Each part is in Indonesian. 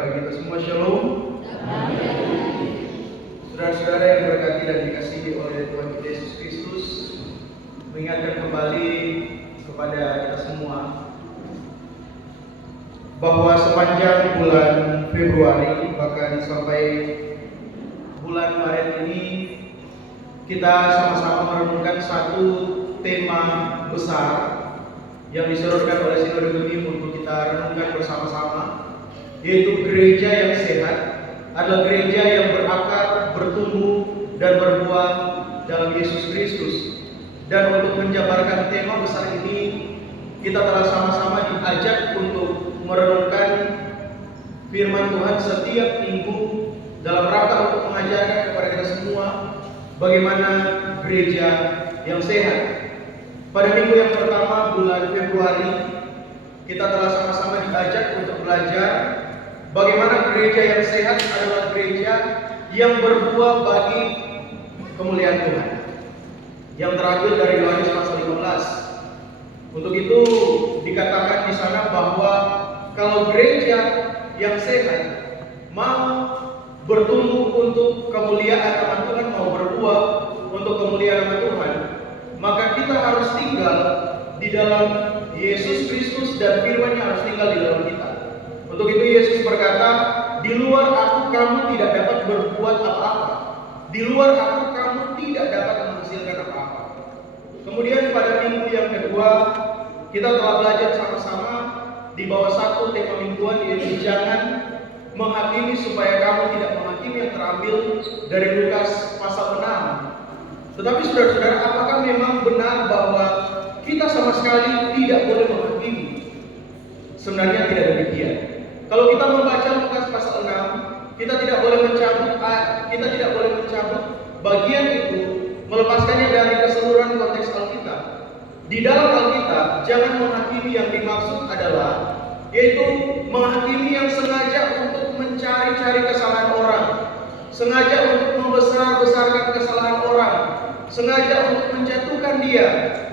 bagi kita semua. Shalom. Saudara-saudara yang diberkati dan dikasihi oleh Tuhan kita Yesus Kristus, mengingatkan kembali kepada kita semua bahwa sepanjang bulan Februari bahkan sampai bulan Maret ini kita sama-sama merenungkan satu tema besar yang diserukan oleh Sinode Gemim untuk kita renungkan bersama-sama, yaitu gereja yang sehat adalah gereja yang berakar, bertumbuh, dan berbuah dalam Yesus Kristus. Dan untuk menjabarkan tema besar ini, kita telah sama-sama diajak untuk merenungkan firman Tuhan setiap minggu dalam rangka untuk mengajarkan kepada kita semua bagaimana gereja yang sehat. Pada minggu yang pertama bulan Februari, kita telah sama-sama diajak untuk belajar bagaimana gereja yang sehat adalah gereja yang berbuah bagi kemuliaan Tuhan, yang terambil dari Yohanes pasal 15. Untuk itu dikatakan di sana bahwa kalau gereja yang sehat mau bertumbuh untuk kemuliaan nama Tuhan, mau berbuah untuk kemuliaan nama Tuhan, maka kita harus tinggal di dalam Yesus Kristus dan firman-Nya harus tinggal di dalam kita. Untuk itu Yesus berkata, di luar aku kamu tidak dapat berbuat apa-apa. Di luar aku kamu tidak dapat menghasilkan apa-apa. Kemudian pada minggu yang kedua, kita telah belajar sama-sama di bawah satu tema mingguan, yaitu jangan menghakimi supaya kamu tidak menghakimi, yang terambil dari Lukas pasal 6. Tetapi saudara-saudara, apakah memang benar bahwa kita sama sekali tidak boleh menghakimi? Sebenarnya tidak demikian. Kalau kita membaca Lukas pasal 6, kita tidak boleh mencabut bagian itu, melepaskannya dari keseluruhan konteks Alkitab. Di dalam Alkitab, jangan menghakimi yang dimaksud adalah yaitu menghakimi yang sengaja untuk mencari-cari kesalahan orang, sengaja untuk membesar-besarkan kesalahan orang, sengaja untuk menjatuhkan dia,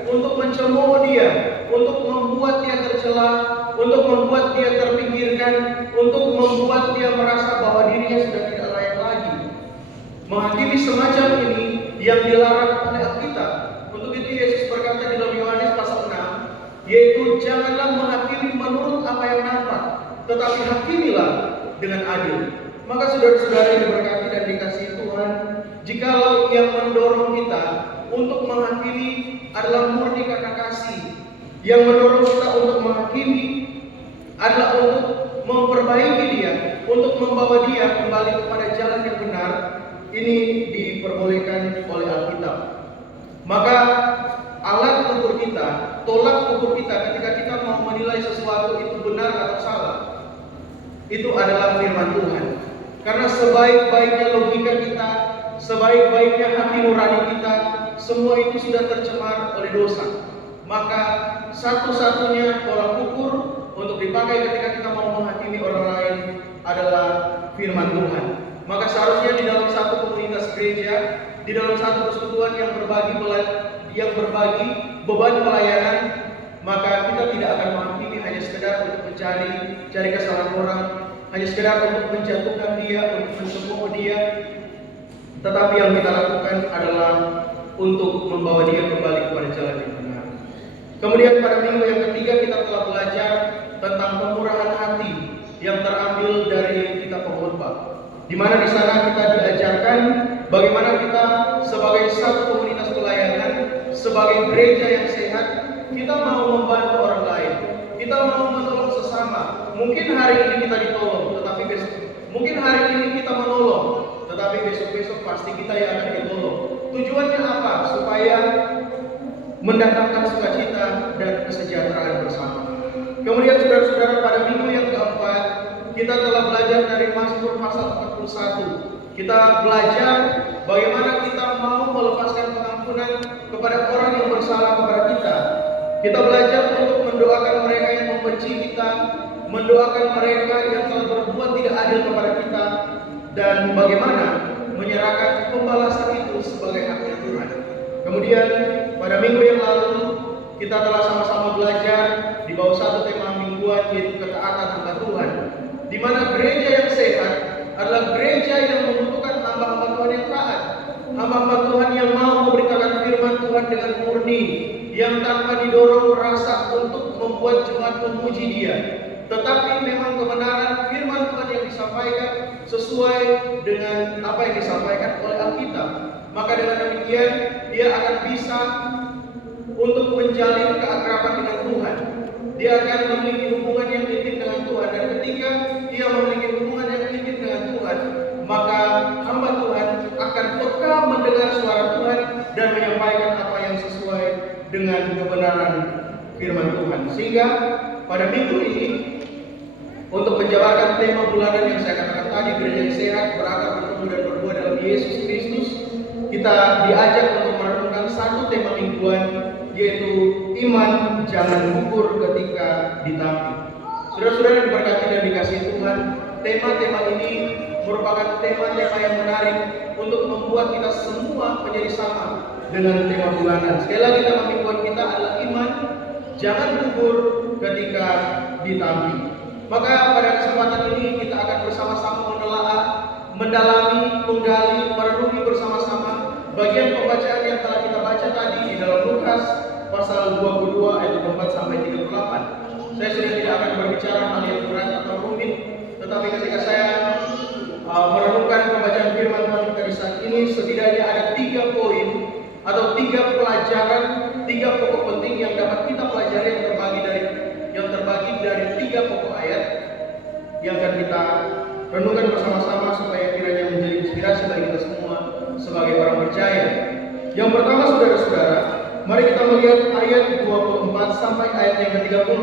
untuk mencemooh dia, untuk membuat dia tercela, untuk membuat dia terpinggirkan, untuk membuat dia merasa bahwa dirinya sudah tidak layak lagi. Menghakimi semacam ini yang dilarang oleh Alkitab. Untuk itu Yesus berkata di dalam Yohanes pasal 6, yaitu janganlah menghakimi menurut apa yang nampak, tetapi hakimilah dengan adil. Maka saudara-saudara yang diberkati dan dikasihi Tuhan, jikalau yang mendorong kita untuk menghakimi adalah murni karena kasih, yang mendorong kita untuk menghakimi adalah untuk memperbaiki dia, untuk membawa dia kembali kepada jalan yang benar, ini diperbolehkan oleh Alkitab. Maka alat ukur kita, tolak ukur kita ketika kita mau menilai sesuatu itu benar atau salah, itu adalah firman Tuhan. Karena sebaik-baiknya logika kita, sebaik-baiknya hati nurani kita, semua itu sudah tercemar oleh dosa. Maka satu-satunya tolak ukur untuk dipakai ketika kita mau menghakimi orang lain adalah firman Tuhan. Maka seharusnya di dalam satu komunitas gereja, di dalam satu persekutuan yang berbagi beban pelayanan, maka kita tidak akan menghakimi hanya sekedar untuk mencari kesalahan orang, hanya sekedar untuk menjatuhkan dia, untuk mencemooh dia, tetapi yang kita lakukan adalah untuk membawa dia kembali kepada jalan yang benar. Kemudian pada minggu yang ketiga kita telah belajar tentang kemurahan hati yang terambil dari kitab Pengkhotbah, di mana di sana kita diajarkan bagaimana kita sebagai satu komunitas pelayanan, sebagai gereja yang sehat, kita mau membantu orang lain, kita mau menolong sesama. Mungkin hari ini kita ditolong, tetapi besok, mungkin hari ini kita menolong, tetapi besok-besok pasti kita yang akan ditolong. Tujuannya apa? Supaya mendatangkan sukacita dan kesejahteraan bersama. Kemudian saudara-saudara, pada minggu yang keempat kita telah belajar dari Mazmur pasal 41. Kita belajar bagaimana kita mau melepaskan pengampunan kepada orang yang bersalah kepada kita. Kita belajar untuk mendoakan mereka yang membenci kita, mendoakan mereka yang telah berbuat tidak adil kepada kita, dan bagaimana menyerahkan pembalasan itu sebagai haknya Tuhan. Kemudian pada minggu yang lalu kita telah sama-sama belajar di bawah satu tema mingguan, yaitu ketaatan hamba Tuhan, di mana gereja yang memuji Dia. Tetapi memang kebenaran firman Tuhan yang disampaikan sesuai dengan apa yang disampaikan oleh Alkitab. Maka dengan demikian dia akan bisa untuk menjalin keakraban dengan Tuhan. Dia akan memiliki hubungan yang intim dengan Tuhan. Dan ketika dia memiliki hubungan yang intim dengan Tuhan, maka hamba Tuhan akan peka mendengar suara Tuhan dan menyampaikan apa yang sesuai dengan kebenaran firman Tuhan. Sehingga pada minggu ini, untuk menjabarkan tema bulanan yang saya katakan tadi, gereja yang sehat, berakar, bertumbuh dan berbuah dalam Yesus Kristus, kita diajak untuk merenungkan satu tema mingguan, yaitu iman jangan gugur ketika ditampi. Saudara-saudara yang diberkati dan dikasihi Tuhan, tema-tema ini merupakan tema-tema yang menarik untuk membuat kita semua menjadi sama dengan tema bulanan. Sekali lagi, tema mingguan kita adalah iman jangan gugur ketika ditampi. Maka pada kesempatan ini kita akan bersama-sama menelaah, mendalami, menggali, merenungi bersama-sama bagian pembacaan yang telah kita baca tadi di dalam Lukas pasal 22 ayat 24 sampai 38. Saya sudah tidak akan berbicara hal yang berat atau rumit, tetapi ketika saya merenungkan pembacaan firman Tuhan kita di saat ini, setidaknya ada 3 poin atau 3 pelajaran, 3 pokok penting yang dapat kita pelajari yang terbagi dari 3 pokok ayat yang akan kita renungkan bersama-sama supaya kiranya menjadi inspirasi bagi kita semua sebagai orang percaya. Yang pertama, saudara-saudara, mari kita melihat ayat 24 sampai ayat yang ke-30.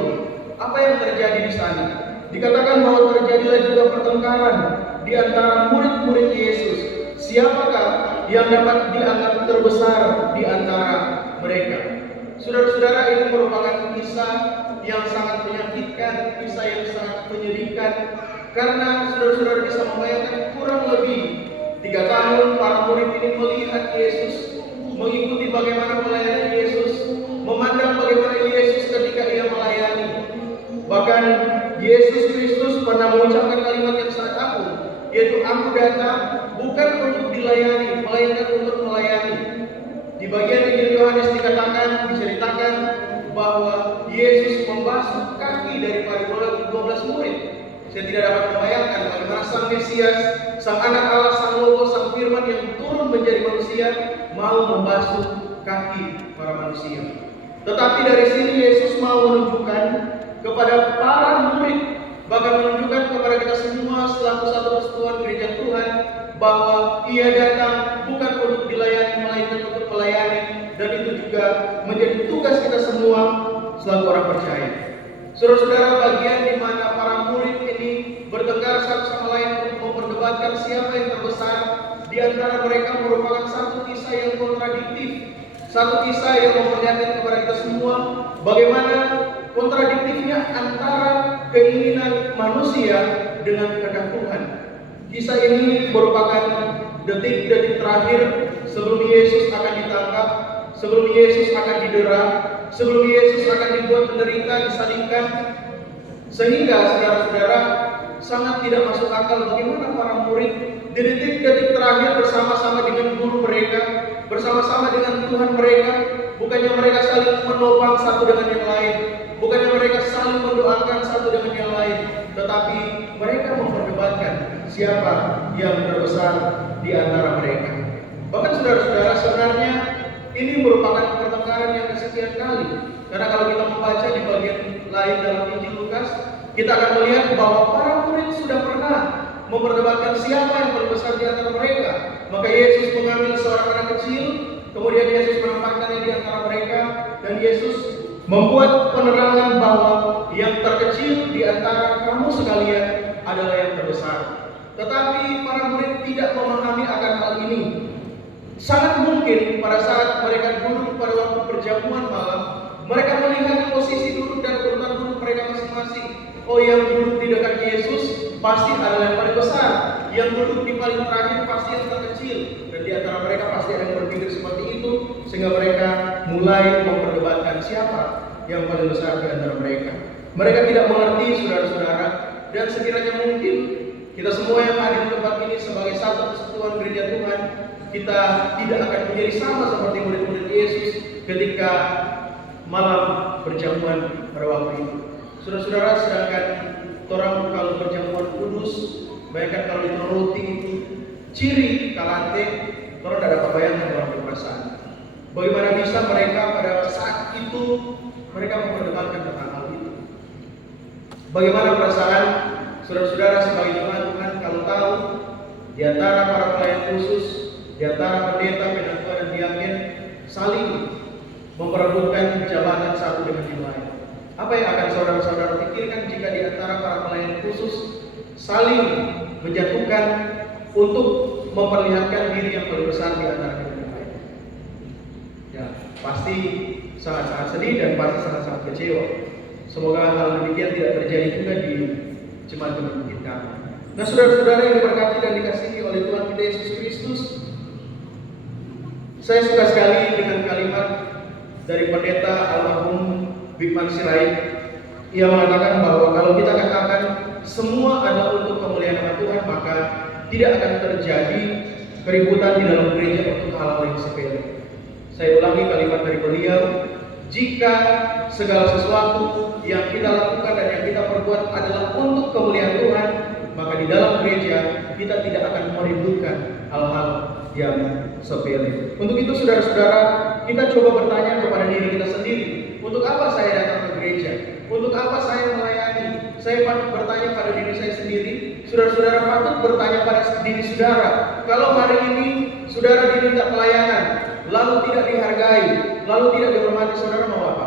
Apa yang terjadi di sana? Dikatakan bahwa terjadilah juga pertengkaran di antara murid-murid Yesus. Siapakah yang dapat dianggap terbesar di antara mereka? Saudara-saudara, ini merupakan kisah yang sangat menyakitkan, kisah yang sangat menyedihkan, karena saudara-saudara bisa membayangkan kurang lebih 3 tahun para murid ini melihat Yesus, mengikuti bagaimana pelayanan Yesus, memandang bagaimana Yesus ketika ia melayani. Bahkan Yesus Kristus pernah mengucapkan kalimat yang sangat agung, yaitu aku datang bukan untuk dilayani, melainkan untuk melayani. Di bagian Injil Yohanes diceritakan bahwa Yesus membasuh kaki daripada 12 murid. Saya tidak dapat membayangkan bagaimana Sang Mesias, Sang Anak Allah, Sang Logos, Sang Firman yang turun menjadi manusia mau membasuh kaki para manusia. Tetapi dari sini Yesus mau menunjukkan kepada para murid, bahkan menunjukkan kepada kita semua selaku satu persekutuan gereja Tuhan, bahwa ia datang bukan untuk dilayani melainkan untuk melayani, dan itu juga menjadi tugas kita semua selaku orang percaya. Saudara-saudara, bagian di mana para murid ini bertengkar satu sama lain untuk memperdebatkan siapa yang terbesar di antara mereka merupakan satu kisah yang kontradiktif, satu kisah yang memperlihatkan kepada kita semua bagaimana kontradiktifnya antara keinginan manusia dengan kehendak Tuhan. Kisah ini merupakan detik-detik terakhir sebelum Yesus akan ditangkap, sebelum Yesus akan didera, sebelum Yesus akan dibuat menderita, disalibkan. Sehingga saudara-saudara, sangat tidak masuk akal bagaimana para murid di detik-detik terakhir bersama-sama dengan guru mereka, bersama-sama dengan Tuhan mereka, bukannya mereka saling menopang satu dengan yang lain, bukannya mereka saling mendoakan satu dengan yang lain, tetapi mereka memperdebatkan siapa yang terbesar di antara mereka. Bahkan saudara-saudara, sebenarnya ini merupakan pertengkaran yang kesekian kali. Karena kalau kita membaca di bagian lain dalam Injil Lukas, kita akan melihat bahwa para murid sudah pernah memperdebatkan siapa yang paling besar di antara mereka. Maka Yesus mengambil seorang anak kecil, kemudian Yesus menempatkannya di antara mereka, dan Yesus membuat penerangan bahwa yang terkecil di antara kamu sekalian adalah yang terbesar. Tetapi para murid tidak memahami akan hal ini. Sangat mungkin pada saat mereka duduk pada waktu perjamuan malam, mereka melihat posisi duduk dan urutan duduk mereka masing-masing. Oh, yang duduk di dekat Yesus pasti adalah yang paling besar, yang duduk di paling terakhir pasti yang terkecil. Dan di antara mereka pasti ada yang berpikir seperti itu, sehingga mereka mulai memperdebatkan siapa yang paling besar di antara mereka. Mereka tidak mengerti, saudara-saudara, dan sekiranya mungkin kita semua yang hadir di tempat ini sebagai satu persekutuan gereja Tuhan, kita tidak akan menjadi sama seperti murid-murid Yesus ketika malam perjamuan pada waktu itu. Saudara-saudara, sedangkan orang kalau berjamuan kudus, bayangkan kalau itu roti itu ciri kalante, orang tidak dapat bayangkan dalam perasaan. Bagaimana bisa mereka pada saat itu mereka memperdebatkan tentang hal itu? Bagaimana perasaan saudara-saudara sebagai jemaat Tuhan kalau tahu di antara para pelayan khusus, di antara pendeta, penatua dan diaken saling memperebutkan jabatan satu dengan yang lain? Apa yang akan saudara-saudara pikirkan jika di antara para pelayan khusus saling menjatuhkan untuk memperlihatkan diri yang paling besar di antara kita yang lain? Ya, pasti sangat-sangat sedih dan pasti sangat-sangat kecewa. Semoga hal demikian tidak terjadi juga di jemaat-jemaat kita. Nah, saudara-saudara yang diberkati dan dikasihi oleh Tuhan kita Yesus Kristus, saya suka sekali dengan kalimat dari pendeta almarhum Bikman Sirait. Ia mengatakan bahwa kalau kita katakan semua adalah untuk kemuliaan nama Tuhan, maka tidak akan terjadi keributan di dalam gereja untuk hal-hal yang sepele. Saya ulangi kalimat dari beliau, jika segala sesuatu yang kita lakukan dan yang kita perbuat adalah untuk kemuliaan Tuhan, maka di dalam gereja kita tidak akan meributkan hal-hal yang sepele. Untuk itu saudara-saudara, kita coba bertanya kepada diri kita sendiri, untuk apa saya datang ke gereja? Untuk apa saya melayani? Saya patut bertanya pada diri saya sendiri. Saudara-saudara patut bertanya pada diri saudara. Kalau hari ini saudara diminta pelayanan, lalu tidak dihargai, lalu tidak dihormati, saudara mau apa?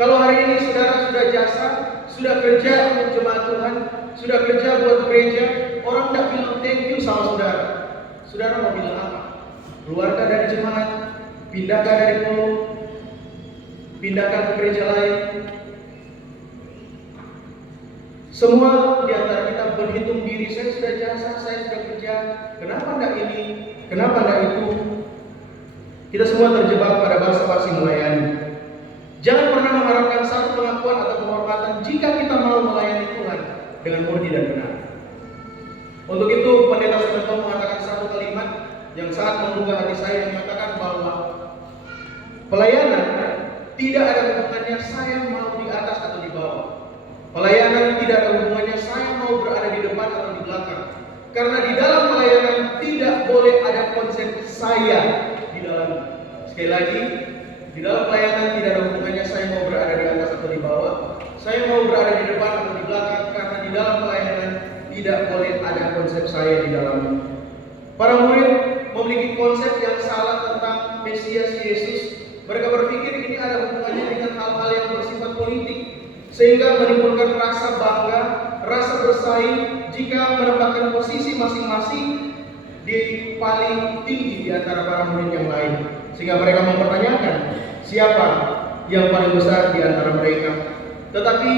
Kalau hari ini saudara sudah jasa, sudah kerja untuk jemaat Tuhan, sudah kerja buat gereja, orang tidak bilang thank you sama saudara. Saudara mau bilang apa? Keluarga dari jemaat, pindahkan dari pulau, pindahkan ke gereja lain. Semua di antara kita berhitung diri, saya sudah jasa, saya sudah kerja, kenapa enggak ini, kenapa enggak itu? Kita semua terjebak pada basa-basi melayani. Jangan pernah mengharapkan satu pengakuan atau penghormatan jika kita mau melayani Tuhan dengan murni dan benar. Untuk itu pendeta Sementong mengatakan satu kalimat yang sangat menggugah hati saya, yang mengatakan bahwa pelayanan tidak ada hubungannya saya mau di atas atau di bawah. Pelayanan tidak ada hubungannya saya mau berada di depan atau di belakang. Karena di dalam pelayanan tidak boleh ada konsep saya di dalam. Sekali lagi, di dalam pelayanan tidak ada hubungannya saya mau berada di atas atau di bawah, saya mau berada di depan atau di belakang, karena di dalam pelayanan tidak boleh ada konsep saya di dalamnya. Para murid memiliki konsep yang salah tentang Mesias Yesus. Mereka berpikir ini ada hubungannya dengan hal-hal yang bersifat politik, sehingga menimbulkan rasa bangga, rasa bersaing jika menempatkan posisi masing-masing di paling tinggi di antara para murid yang lain. Sehingga mereka mempertanyakan siapa yang paling besar di antara mereka. Tetapi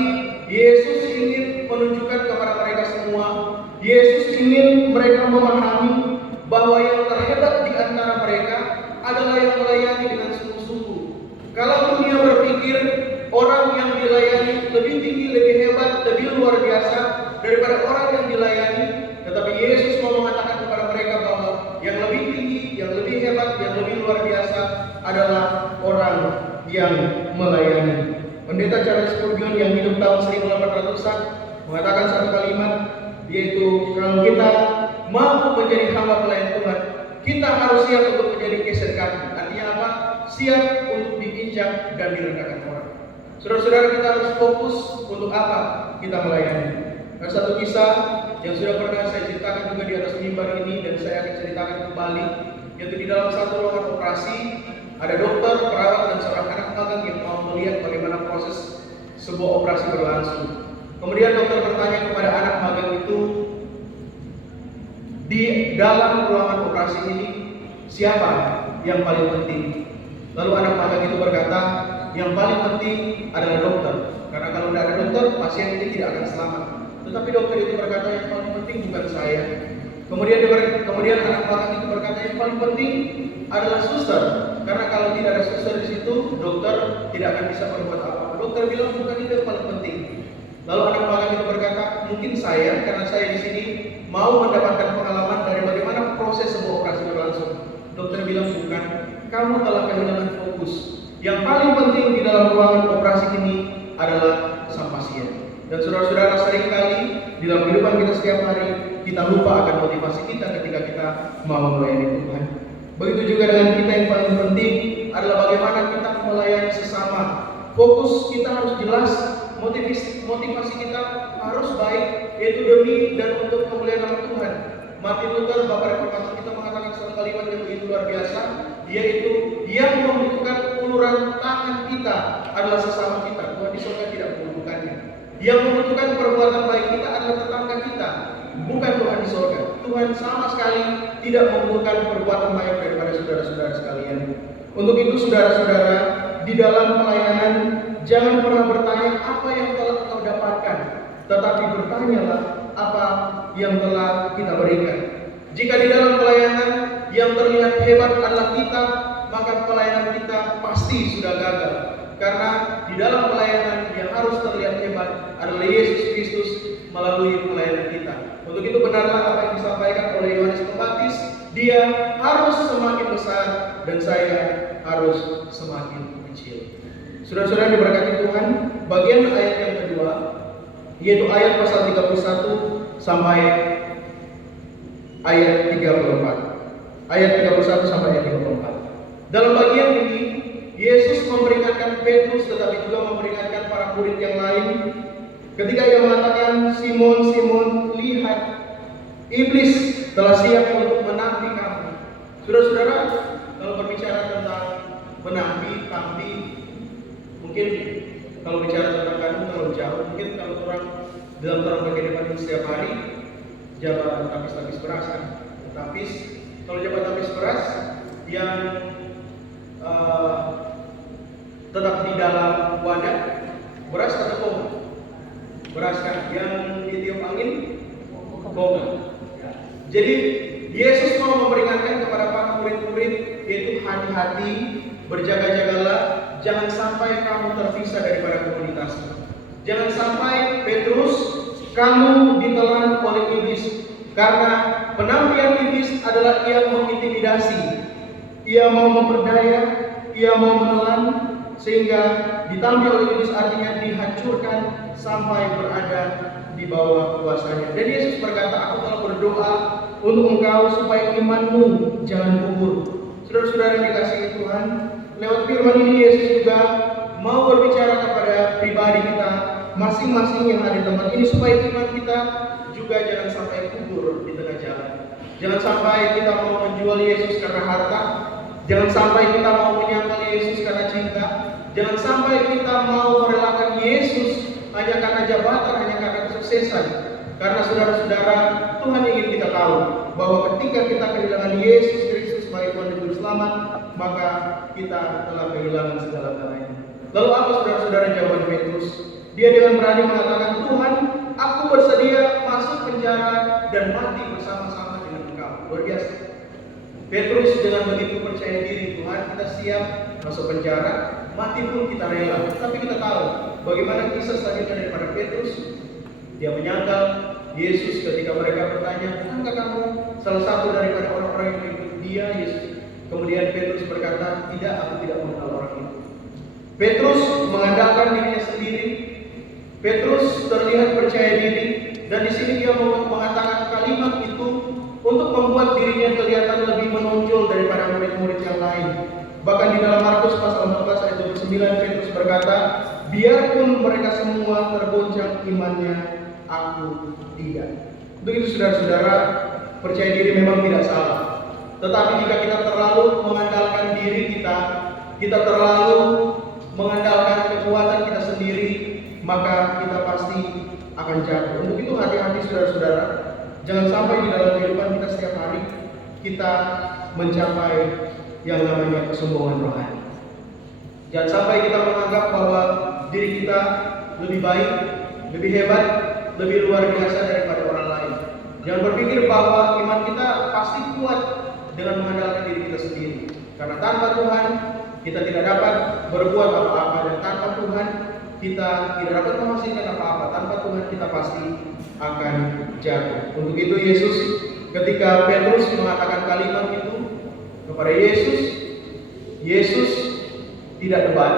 Yesus ingin menunjukkan kepada mereka semua, Yesus ingin mereka memahami bahwa yang terhebat di antara mereka adalah yang melayani dengan sungguh-sungguh. Kalau dunia berpikir orang yang dilayani lebih tinggi, lebih hebat, lebih luar biasa daripada orang yang dilayani, tetapi Yesus mau mengatakan kepada mereka bahwa yang lebih tinggi, yang lebih hebat, yang lebih luar biasa adalah orang yang melayani. Pendeta Charles Spurgeon yang hidup tahun 1800-an mengatakan satu kalimat, yaitu kalau kita mau menjadi hamba pelayan Tuhan, kita harus siap untuk menjadi geser kaki. Artinya apa? Siap untuk diinjak dan direndahkan orang. Saudara-saudara, kita harus fokus untuk apa kita melayani. Ada satu kisah yang sudah pernah saya ceritakan juga di atas mimbar ini, dan saya akan ceritakan kembali, yaitu di dalam satu ruangan operasi ada dokter, perawat, dan seorang anak magang yang mau melihat bagaimana proses sebuah operasi berlangsung. Kemudian dokter bertanya kepada anak magang itu, di dalam ruangan operasi ini siapa yang paling penting? Lalu anak magang itu berkata, yang paling penting adalah dokter, karena kalau tidak ada dokter, pasien ini tidak akan selamat. Tetapi dokter itu berkata, yang paling penting bukan saya. Kemudian anak magang itu berkata, yang paling penting adalah suster, karena kalau tidak ada suster di situ, dokter tidak akan bisa berbuat apa-apa. Dokter bilang bukan itu yang paling penting. Lalu anak magang itu berkata, mungkin saya, karena saya di sini mau mendapatkan pengalaman dari bagaimana proses sebuah operasi berlangsung. Dokter bilang bukan, kamu telah kehilangan fokus. Yang paling penting di dalam ruangan operasi ini adalah sampah Dan saudara-saudara, seringkali di dalam kehidupan kita setiap hari, kita lupa akan motivasi kita ketika kita mau melayani Tuhan. Begitu juga dengan kita, yang paling penting adalah bagaimana kita melayani sesama. Fokus kita harus jelas, motivasi kita harus baik, yaitu demi dan untuk kemuliaan nama Tuhan. Martin Luther, Bapak Reformator kita, mengatakan satu kalimat yang begitu luar biasa, yaitu yang membutuhkan uluran tangan kita adalah sesama kita. Tuhan di surga tidak membutuhkannya. Yang membutuhkan perbuatan baik kita adalah tetangga kita, bukan Tuhan di surga. Tuhan sama sekali tidak membutuhkan perbuatan baik daripada saudara-saudara sekalian. Untuk itu, saudara-saudara, di dalam pelayanan jangan pernah bertanya apa yang telah kau dapatkan, tetapi bertanyalah apa yang telah kita berikan. Jika di dalam pelayanan yang terlihat hebat adalah kita, maka pelayanan kita pasti sudah gagal. Karena di dalam pelayanan yang harus terlihat hebat adalah Yesus Kristus melalui pelayanan kita. Untuk itu benarlah apa yang disampaikan oleh Yohanes Pembaptis, dia harus semakin besar dan saya harus semakin kecil. Saudara-saudara diberkati Tuhan, bagian ayat yang kedua, yaitu ayat pasal 31 sampai ayat 34. Ayat 31 sampai ayat 34. Dalam bagian ini, Yesus memperingatkan Petrus tetapi juga memperingatkan para murid yang lain ketika ia mengatakan, Simon, Simon, lihat, iblis telah siap untuk menampi kamu. Saudara-saudara, kalau berbicara tentang menampi, mungkin kalau bicara tentang kamu terlalu jauh. Mungkin kalau orang dalam kehidupan setiap hari jabat tapis beras kan. Kalau jabat tapis beras yang tetap di dalam wadah, beras atau koma? Beras kan, yang ditiup angin koma. Jadi Yesus mau memperingatkan kepada para murid-murid, yaitu hati-hati, berjaga-jagalah, jangan sampai kamu terpisah daripada komunitasmu. Jangan sampai Petrus, kamu ditelan oleh iblis. Karena penampian iblis adalah ia mengintimidasi, ia mau memperdaya, ia mau menelan, sehingga ditampi oleh iblis artinya dihancurkan sampai berada di bawah kuasanya. Dan Yesus berkata, aku telah berdoa untuk engkau supaya imanmu jangan gugur. Saudara-saudara yang dikasihi Tuhan, lewat firman ini Yesus juga mau berbicara kepada pribadi kita masing-masing yang ada di tempat ini, supaya iman kita juga jangan sampai gugur di tengah jalan. Jangan sampai kita mau menjual Yesus karena harta, jangan sampai kita mau menyangkal Yesus karena cinta, jangan sampai kita mau merelakan Yesus hanya karena jabatan, hanya karena kesuksesan. Karena saudara-saudara, Tuhan ingin kita tahu bahwa ketika kita kehilangan Yesus Kristus sebagai Tuhan dan Juru Selamat, maka kita telah kehilangan segala-galanya. Lalu apa saudara-saudara jawaban Petrus? Dia dengan berani mengatakan, Tuhan, aku bersedia masuk penjara dan mati bersama-sama dengan engkau. Luar biasa. Petrus dengan begitu percaya diri, Tuhan, kita siap masuk penjara, mati pun kita rela. Tapi kita tahu bagaimana kisah selanjutnya daripada Petrus. Dia menyangkal Yesus ketika mereka bertanya, bukankah kamu salah satu daripada orang-orang yang mengikut dia, Yesus? Kemudian Petrus berkata, tidak, aku tidak mengenal orang itu. Petrus mengandalkan dirinya sendiri. Petrus terlihat percaya diri, dan di sini dia mengatakan kalimat itu untuk membuat dirinya kelihatan lebih menonjol daripada murid-murid yang lain. Bahkan di dalam Markus pasal 14 ayat 29, Petrus berkata, biarpun mereka semua tergoncang imannya, aku tidak. Begitu saudara-saudara, percaya diri memang tidak salah. Tetapi jika kita terlalu mengandalkan diri kita terlalu mengandalkan kekuatan kita sendiri, maka kita pasti akan jatuh. Untuk itu hati-hati saudara-saudara, jangan sampai di dalam kehidupan kita setiap hari kita mencapai yang namanya kesombongan rohani. Jangan sampai kita menganggap bahwa diri kita lebih baik, lebih hebat, lebih luar biasa daripada orang lain. Jangan berpikir bahwa iman kita pasti kuat dengan mengandalkan diri kita sendiri. Karena tanpa Tuhan kita tidak dapat berbuat apa-apa, dan tanpa Tuhan kita tidak dapat menghasilkan apa-apa. Tanpa Tuhan kita pasti akan jatuh. Untuk itu Yesus ketika Petrus mengatakan kalimat itu kepada Yesus tidak debat.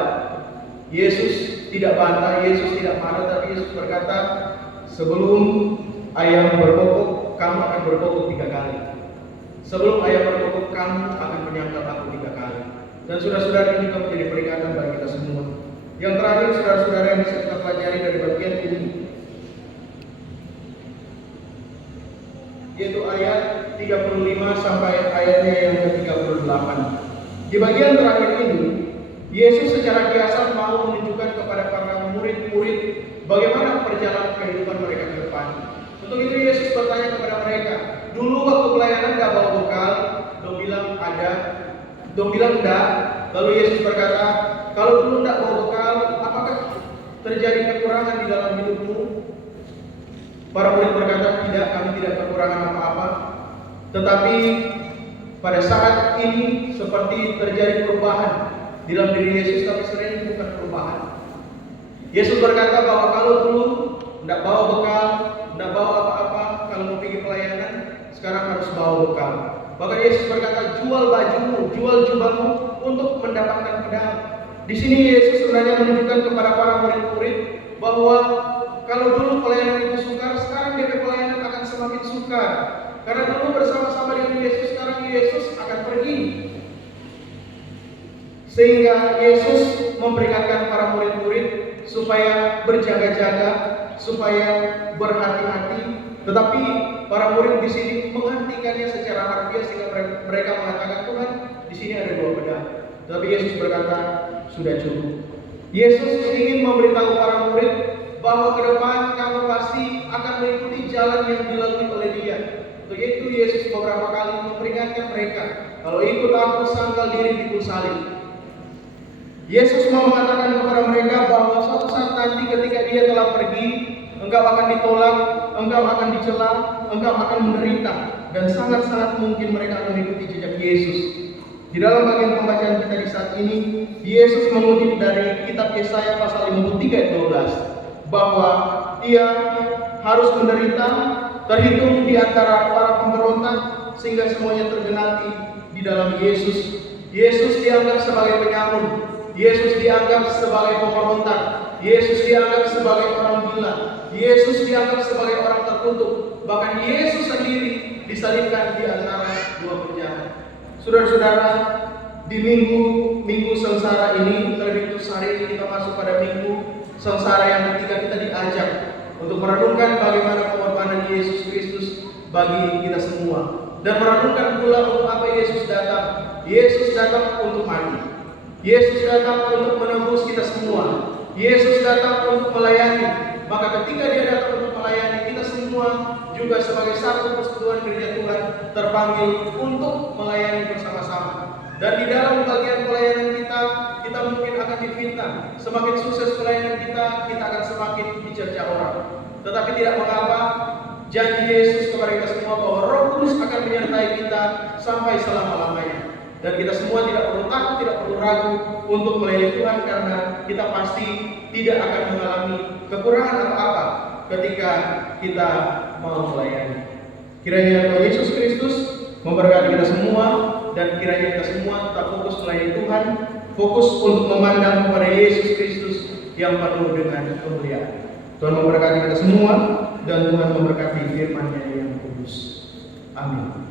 Yesus tidak bantah, Yesus tidak marah, tapi Yesus berkata, sebelum ayam berkokok, kamu akan berkokok 3 kali. Sebelum ayam berkokok, kamu akan menyangkal aku 3 kali. Dan saudara-saudara, ini juga menjadi peringatan bagi kita semua. Yang terakhir, saudara-saudara, yang bisa kita pelajari dari bagian ini, yaitu ayat 35 sampai ayatnya yang ke-38. Di bagian terakhir ini, Yesus secara kiasan mau menunjukkan kepada para murid-murid bagaimana perjalanan kehidupan mereka ke depan. Untuk itu Yesus bertanya kepada mereka, dulu waktu pelayanan gak bawa bekal? Dong bilang ada, dong bilang enggak. Lalu Yesus berkata, kalau dulu enggak bawa bekal, apakah terjadi kekurangan di dalam hidupmu? Para murid berkata, tidak, kami tidak kekurangan apa-apa. Tetapi pada saat ini seperti terjadi perubahan di dalam diri Yesus, tapi sebenarnya bukan perubahan. Yesus berkata bahwa kalau dulu tidak bawa bekal, tidak bawa apa-apa, kalau mau pergi pelayanan, sekarang harus bawa bekal. Bahkan Yesus berkata, jual bajumu, jual jubahmu untuk mendapatkan pedang. Di sini Yesus sebenarnya menunjukkan kepada para murid-murid bahwa kalau dulu pelayanan itu sukar, sekarang DP pelayanan akan semakin sukar. Karena dulu bersama-sama dengan Yesus, sekarang Yesus akan pergi. Sehingga Yesus memperingatkan para murid-murid supaya berjaga-jaga, supaya berhati-hati. Tetapi para murid di sini mengartikannya secara harfiah sehingga mereka mengatakan, Tuhan, di sini ada 2 pedang. Tetapi Yesus berkata, sudah cukup. Yesus ingin memberitahu para murid bahwa ke depan kamu pasti akan mengikuti jalan yang dilalui oleh Dia. Untuk itu Yesus beberapa kali memperingatkan mereka, kalau ikut aku, sangkal diri pikul salib. Yesus mau mengatakan kepada mereka bahwa suatu saat nanti ketika Dia telah pergi, engkau akan ditolak, engkau akan dicela, engkau akan menderita, dan sangat-sangat mungkin mereka akan mengikuti jejak Yesus. Di dalam bagian pembacaan kita di saat ini, Yesus mengutip dari kitab Yesaya pasal 53 ayat 12 bahwa Ia harus menderita, terhitung di antara para pemberontak, sehingga semuanya tergenapi di dalam Yesus. Yesus dianggap sebagai penyamun, Yesus dianggap sebagai pemberontak, Yesus dianggap sebagai orang gila, Yesus dianggap sebagai orang terkutuk. Bahkan Yesus sendiri disalibkan di antara 2 penjahat. Saudara-saudara, di minggu sengsara ini, terlebih khusus hari ini kita masuk pada minggu sengsara yang ketiga, kita diajak untuk merenungkan bagaimana pengorbanan Yesus Kristus bagi kita semua, dan merenungkan pula untuk apa Yesus datang. Yesus datang untuk mati, Yesus datang untuk menembus kita semua, Yesus datang untuk melayani. Maka ketika Dia datang untuk melayani, kita semua juga sebagai satu persekutuan gereja Tuhan terpanggil untuk melayani bersama-sama. Dan di dalam bagian pelayanan kita mungkin akan difitnah. Semakin sukses pelayanan kita akan semakin dicerca orang. Tetapi tidak mengapa, janji Yesus kepada kita semua bahwa Roh Kudus akan menyertai kita sampai selama-lamanya. Dan kita semua tidak perlu takut, tidak perlu ragu untuk melayani Tuhan, karena kita pasti tidak akan mengalami kekurangan apa-apa ketika kita mau melayani. Kiranya Tuhan Yesus Kristus memberkati kita semua, dan kiranya kita semua tetap fokus melayani Tuhan, fokus untuk memandang kepada Yesus Kristus yang penuh dengan kemuliaan. Tuhan memberkati kita semua, dan Tuhan memberkati firman-Nya yang kudus. Amin.